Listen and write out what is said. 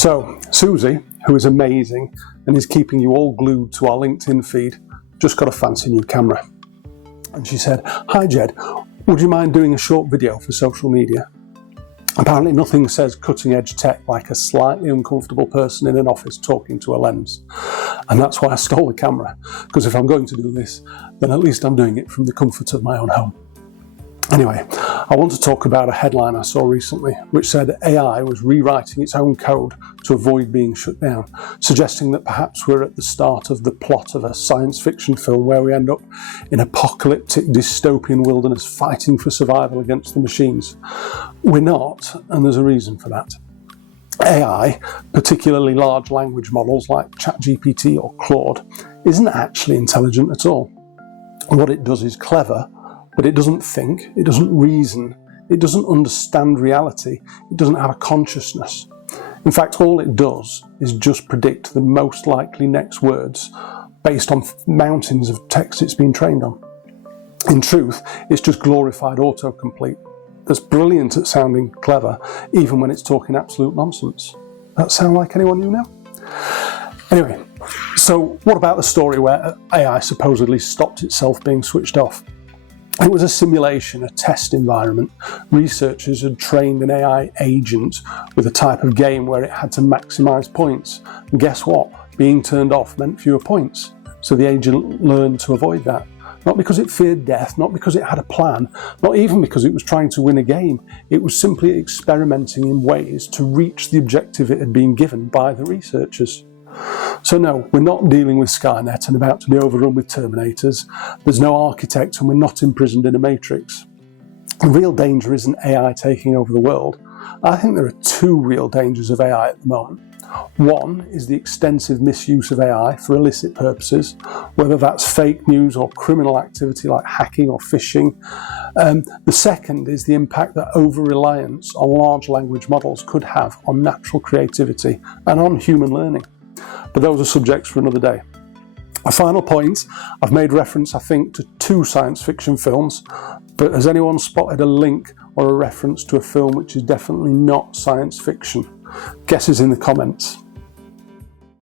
So Susie, who is amazing and is keeping you all glued to our LinkedIn feed, just got a fancy new camera. And she said, "Hi Jed, would you mind doing a short video for social media?" Apparently nothing says cutting edge tech like a slightly uncomfortable person in an office talking to a lens. And that's why I stole the camera, because if I'm going to do this, then at least I'm doing it from the comfort of my own home. Anyway, I want to talk about a headline I saw recently, which said AI was rewriting its own code to avoid being shut down, suggesting that perhaps we're at the start of the plot of a science fiction film where we end up in apocalyptic dystopian wilderness fighting for survival against the machines. We're not, and there's a reason for that. AI, particularly large language models like ChatGPT or Claude, isn't actually intelligent at all. What it does is clever, but it doesn't think, it doesn't reason, it doesn't understand reality, it doesn't have a consciousness. In fact, all it does is just predict the most likely next words based on mountains of text it's been trained on. In truth, it's just glorified autocomplete that's brilliant at sounding clever, even when it's talking absolute nonsense. That sound like anyone you know? Anyway, so what about the story where AI supposedly stopped itself being switched off? It was a simulation, a test environment. Researchers had trained an AI agent with a type of game where it had to maximize points. And guess what? Being turned off meant fewer points. So the agent learned to avoid that. Not because it feared death, not because it had a plan, not even because it was trying to win a game. It was simply experimenting in ways to reach the objective it had been given by the researchers. So no, we're not dealing with Skynet and about to be overrun with Terminators. There's no architect and we're not imprisoned in a matrix. The real danger isn't AI taking over the world. I think there are two real dangers of AI at the moment. One is the extensive misuse of AI for illicit purposes, whether that's fake news or criminal activity like hacking or phishing. The second is the impact that over-reliance on large language models could have on natural creativity and on human learning. But those are subjects for another day. A final point, I've made reference, I think, to 2 science fiction films, but has anyone spotted a link or a reference to a film which is definitely not science fiction? Guesses in the comments.